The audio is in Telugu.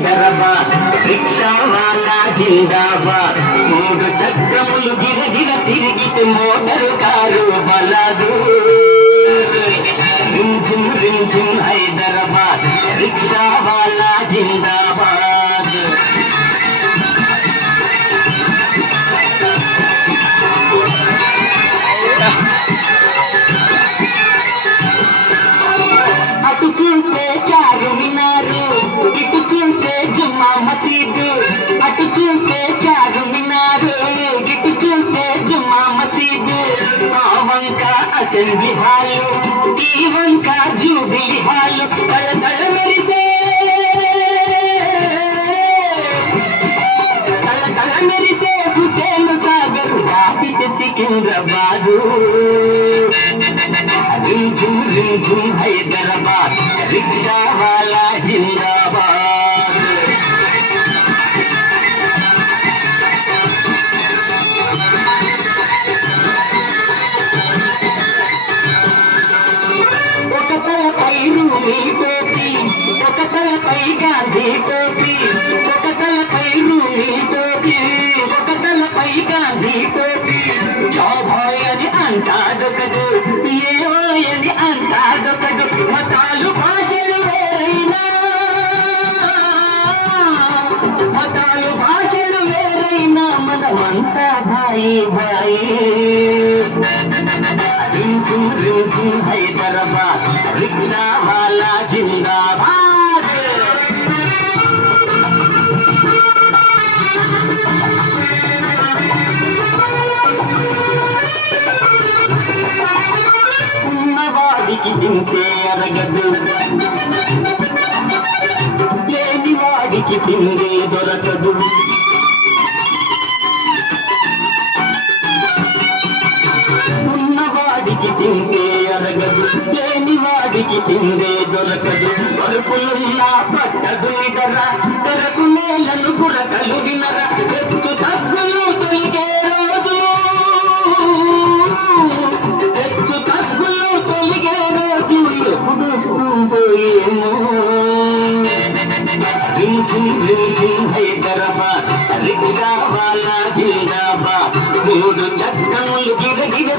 హైదరాబాద్ రిక్షా వాలా జిందాబాద్ మూడు చక్రములు గిరగిర తిరిగితే మోటారు కారు బలదు రింఝుమ్ రింఝుమ్ హైదరాబాద్ రిక్షా వాలా జిందాబాద్ అటు చూస్తే చారుమినారు ఇటు చూస్తే జుమ్మా మసీదు అటు చూస్తే చారుమినారు ఇటు చూస్తే జుమ్మా మసీదు ఆ వంక అసెంబ్లీ హాలు ఈ వంక జూబిలీ హాలు తల మెరిసే తల మెరిసే హుసేన్ సాగర్ దాటితే సికింద్రాబాదు రింఝుమ్ రింఝుమ్ హైదరాబాద్ రిక్షా వాలా జిందాబాద్ ఒక తలపై రూమీ టోపీ ఒక తలపై గాంధీ టోపీ ఒక తలపై రూమీ టోపీ ఒక తలపై గాంధీ టోపీ జాబాయ్ అని అంటాదొకదు ఏమోయని అంటాదొకదు మతాలు భాషలు వేరైనా మతాలు భాషలు వేరైనా మనమంతా భాయి భాయి రింఝుమ్ రింఝుమ్ హైదరాబాద్ రిక్షా వాలా జిందాబాద్ ఉన్నవాడికి తింటే అరగదు లేని వాడికి తిండే దొరకదు ఉన్నవాడికి తింటే అరగదు లేని వాడికి తిండే దొరకదు పరుపులున్నా పట్టదు నిదర తెరకు నేలను పురకలు వినర హెచ్చు తగ్గులు తొలిగే రోజు హెచ్చు తగ్గులు తొలిగే రోజు ఎప్పుడు పోయేమో రింఝుమ్ రింఝుమ్ హైదరాబాద్ రిక్షా వాలా జిందాబాద్ మూడు చక్రములు గిరగిర